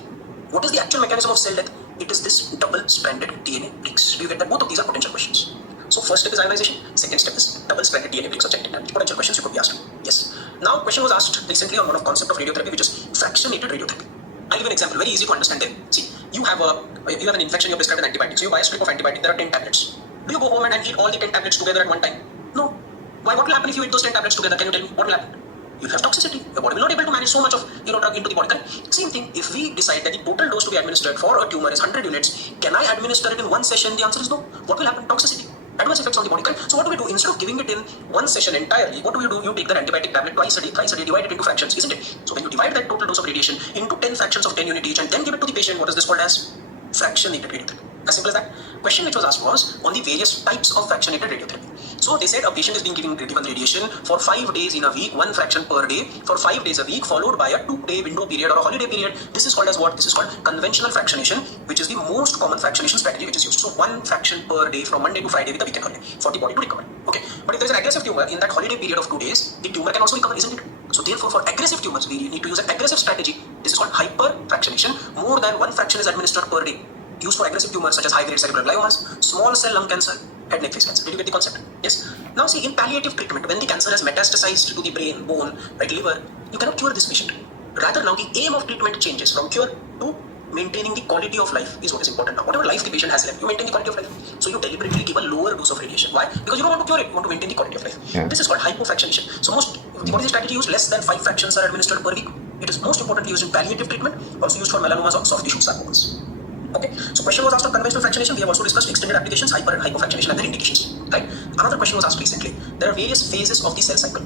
What is the actual mechanism of cell death? It is this double-stranded DNA breaks. Do you get that? Both of these are potential questions. So first step is ionization. Second step is double-stranded DNA breaks or genetic damage. Potential questions you could be asked. Yes. Now, question was asked recently on one of concept of radiotherapy, which is fractionated radiotherapy. I'll give an example, very easy to understand there. See, you have an infection, you're prescribed an antibiotic. So you buy a strip of antibiotic, there are 10 tablets. Do you go home and eat all the 10 tablets together at one time? No. Why? What will happen if you eat those 10 tablets together? Can you tell me? What will happen? You'll have toxicity. Your body will not be able to manage so much of drug into the body. Same thing, if we decide that the total dose to be administered for a tumor is 100 units, can I administer it in one session? The answer is no. What will happen? Toxicity. Adverse effects on the body. So what do we do? Instead of giving it in one session entirely, what do? You take that antibiotic tablet twice a day, divide it into fractions, isn't it? So when you divide that total dose of radiation into 10 fractions of 10 units each and then give it to the patient, what is this called as? Fractionated radiotherapy. As simple as that. Question which was asked was on the various types of fractionated radiotherapy. So they said a patient is being given radiation for 5 days in a week, 1 fraction per day, for 5 days a week, followed by a 2-day window period or a holiday period. This is called as what? This is called conventional fractionation, which is the most common fractionation strategy which is used. So 1 fraction per day from Monday to Friday with a weekend holiday for the body to recover. Okay. But if there is an aggressive tumor in that holiday period of 2 days, the tumor can also recover, isn't it? So therefore, for aggressive tumors, we need to use an aggressive strategy. This is called hyperfractionation. More than 1 fraction is administered per day. Used for aggressive tumors such as high-grade cerebral gliomas, small cell lung cancer, head neck face cancer. Did you get the concept? Yes. Now see, in palliative treatment, when the cancer has metastasized to the brain, bone, right, liver, you cannot cure this patient. Rather, now the aim of treatment changes from cure to maintaining the quality of life is what is important now. Whatever life the patient has left, you maintain the quality of life. So you deliberately give a lower dose of radiation. Why? Because you don't want to cure it, you want to maintain the quality of life. Yeah. This is called hypofractionation. So what is the strategy used? Less than 5 fractions are administered per week. It is most importantly used in palliative treatment, also used for melanomas or soft tissue sarcomas. Okay, so question was asked on conventional fractionation. We have also discussed extended applications, hyper and hypofractionation and their indications. Right? Another question was asked recently. There are various phases of the cell cycle.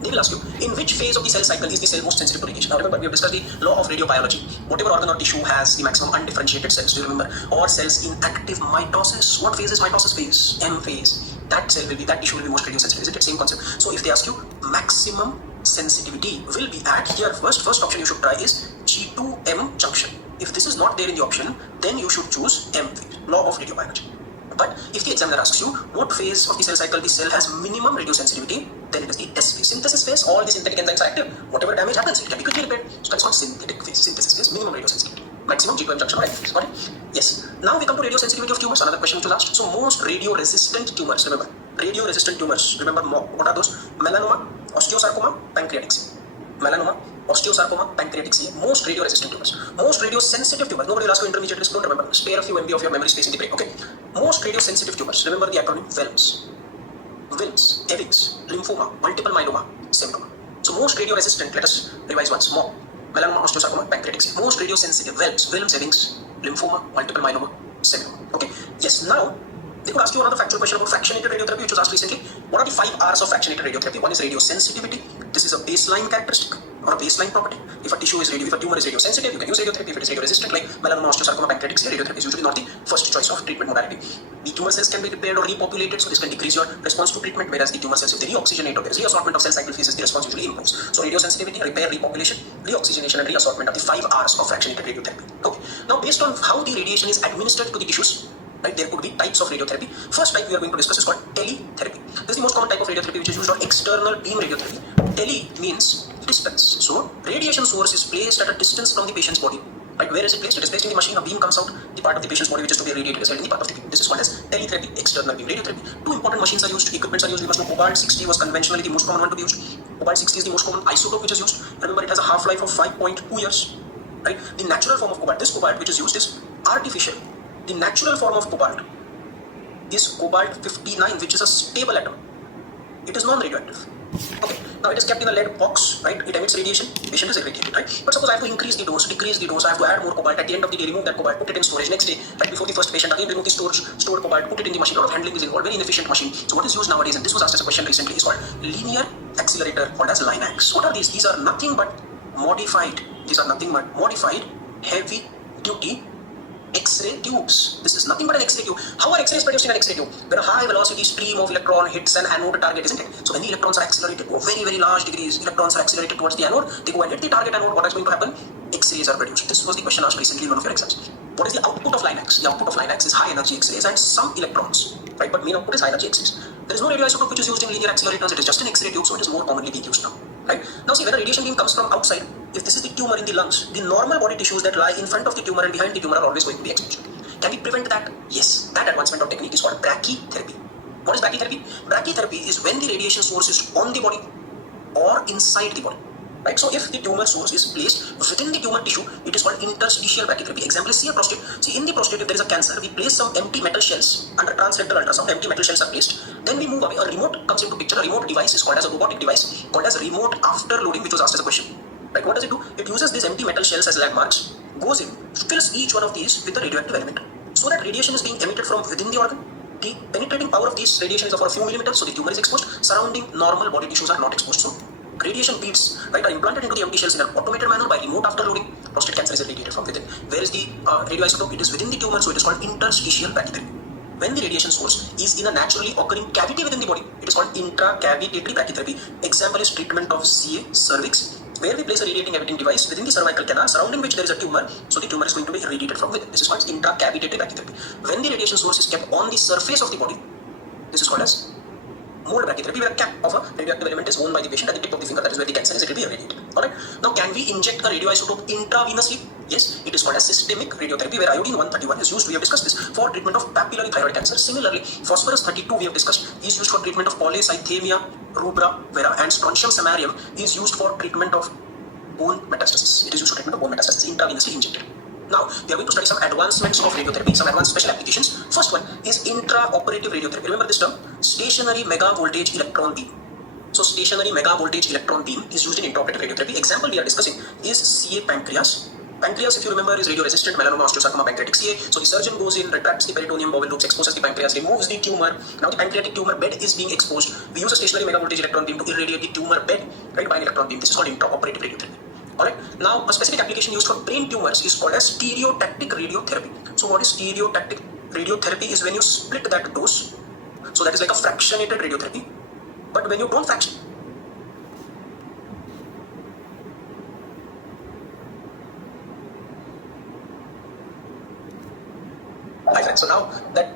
They will ask you, in which phase of the cell cycle is the cell most sensitive to radiation? Now remember, we have discussed the law of radiobiology. Whatever organ or tissue has the maximum undifferentiated cells, do you remember? Or cells in active mitosis. What phase is mitosis phase? M phase. That tissue will be most radiosensitive. Is it the same concept? So if they ask you, maximum sensitivity will be at here. First option you should try is G2M junction. If this is not there in the option, then you should choose M phase, law of radiobiology. But if the examiner asks you what phase of the cell cycle the cell has minimum radiosensitivity, then it is the S phase. Synthesis phase, all the synthetic enzymes are active. Whatever damage happens, it can be quickly repaired. So that's called synthetic phase. Synthesis phase, minimum radiosensitivity. Maximum G2M junction, right? Got it? Yes. Now we come to radiosensitivity of tumors. Another question which was asked. So most radio-resistant tumors, remember. Radio-resistant tumors, remember what are those? Melanoma, osteosarcoma, pancreatic C. Melanoma, osteosarcoma, pancreatic C, most radio-resistant tumors. Most radio-sensitive tumors, nobody will ask you intermediate risk, don't remember, spare a few MB of your memory space in the brain, okay? Most radio-sensitive tumors, remember the acronym WILMS, Ewing's, lymphoma, multiple myeloma, seminoma. So most radio-resistant, let us revise once more. Melanoma, osteosarcoma, pancreatic C. Most radio-sensitive, WILMS, Ewing's, lymphoma, multiple myeloma, seminoma, okay? Yes, now, they could ask you another factual question about fractionated radiotherapy, which was asked recently. What are the 5 R's of fractionated radiotherapy? One is radiosensitivity. This is a baseline characteristic or a baseline property. If a tumor is radiosensitive, you can use radiotherapy. If it is radioresistant, like melanoma, osteosarcoma, pancreatic C, radiotherapy is usually not the first choice of treatment modality. The tumor cells can be repaired or repopulated, so this can decrease your response to treatment, whereas the tumor cells, if they reoxygenate or there is reassortment of cell cycle phases, the response usually improves. So radiosensitivity, repair, repopulation, reoxygenation and reassortment are the 5 R's of fractionated radiotherapy. Okay. Now based on how the radiation is administered to the tissues, right, there could be types of radiotherapy. First type we are going to discuss is called teletherapy. This is the most common type of radiotherapy which is used on external beam radiotherapy. Tele means distance. So radiation source is placed at a distance from the patient's body Right? Where is it placed? It is placed in the machine. A beam comes out. The part of the patient's body which is to be irradiated is held in the part of the beam. This is called as teletherapy, external beam radiotherapy. Two important machines are used. Equipments are used. We must know cobalt-60 was conventionally the most common one to be used. Cobalt-60 is the most common isotope which is used. Remember, it has a half-life of 5.2 years. Right? The natural form of cobalt, this cobalt which is used is artificial. The natural form of cobalt is cobalt-59, which is a stable atom. It is non-radioactive. Okay, now it is kept in a lead box, right? It emits radiation, patient is irradiated, right? But suppose I have to increase the dose, decrease the dose, I have to add more cobalt. At the end of the day, remove that cobalt, put it in storage. Next day, right before the first patient, again remove the stored cobalt, put it in the machine. A lot of handling is involved, very inefficient machine. So what is used nowadays, and this was asked as a question recently, is called linear accelerator, called as Linacs. What are these? These are nothing but modified. These are nothing but modified heavy duty X-ray tubes. This is nothing but an X-ray tube. How are X-rays produced in an X-ray tube? When a high velocity stream of electron hits an anode target, isn't it? So when the electrons are accelerated to very, very large degrees, electrons are accelerated towards the anode, they go and hit the target anode. What is going to happen? X-rays are produced. This was the question asked recently in one of your exams. What is the output of Linacs? The output of Linacs is high energy X-rays and some electrons, right? But main output is high energy X-rays. There is no radioisotope which is used in linear accelerators. It is just an X-ray tube, so it is more commonly being used now. Right? Now see, when a radiation beam comes from outside, if this is the tumor in the lungs, the normal body tissues that lie in front of the tumor and behind the tumor are always going to be exposed. Can we prevent that? Yes. That advancement of technique is called brachytherapy. What is brachytherapy? Brachytherapy is when the radiation source is on the body or inside the body. Right? So if the tumor source is placed within the tumor tissue, it is called interstitial brachytherapy. Example is see a prostate. See, in the prostate, if there is a cancer, we place some empty metal shells under transrectal ultrasound. Empty metal shells are placed. Then we move away. A remote comes into picture. A remote device is called as a robotic device called as remote after loading, which was asked as a question. Right? What does it do? It uses these empty metal shells as landmarks, goes in, fills each one of these with a radioactive element, so that radiation is being emitted from within the organ. The penetrating power of these radiation is of a few millimeters, so the tumor is exposed. Surrounding normal body tissues are not exposed. So radiation beads, right, are implanted into the empty shells in an automated manner by remote after loading. Prostate cancer is irradiated from within. Where is the radioisotope? It is within the tumor, so it is called interstitial brachytherapy. When the radiation source is in a naturally occurring cavity within the body, it is called intracavitary brachytherapy. Example is treatment of CA, cervix, where we place a radiating emitting device within the cervical canal, surrounding which there is a tumor, so the tumor is going to be irradiated from within. This is called intracavitary brachytherapy. When the radiation source is kept on the surface of the body, this is called as mold brachytherapy, where a cap of a radioactive element is worn by the patient at the tip of the finger. That is where the cancer is. It will be irradiated. Alright. Now, can we inject a radioisotope intravenously? Yes, it is called as systemic radiotherapy, where iodine-131 is used. We have discussed this for treatment of papillary thyroid cancer. Similarly, phosphorus-32 we have discussed is used for treatment of polycythemia rubra vera, and strontium samarium is used for treatment of bone metastasis. It is used for treatment of bone metastasis, intravenously injected. Now, we are going to study some advancements of radiotherapy, some advanced special applications. First one is intraoperative radiotherapy. Remember this term? Stationary mega voltage electron beam. So, stationary mega voltage electron beam is used in intraoperative radiotherapy. Example we are discussing is CA pancreas. Pancreas, if you remember, is radioresistant melanoma osteosarcoma pancreatic CA. So the surgeon goes in, retracts the peritoneum bowel loops, exposes the pancreas, removes the tumor. Now the pancreatic tumor bed is being exposed. We use a stationary mega voltage electron beam to irradiate the tumor bed, right, by an electron beam. This is called intraoperative radiotherapy. Alright. Now a specific application used for brain tumors is called as stereotactic radiotherapy. So what is stereotactic radiotherapy? Is when you split that dose. So that is like a fractionated radiotherapy. But when you don't fraction, hi friends. So now that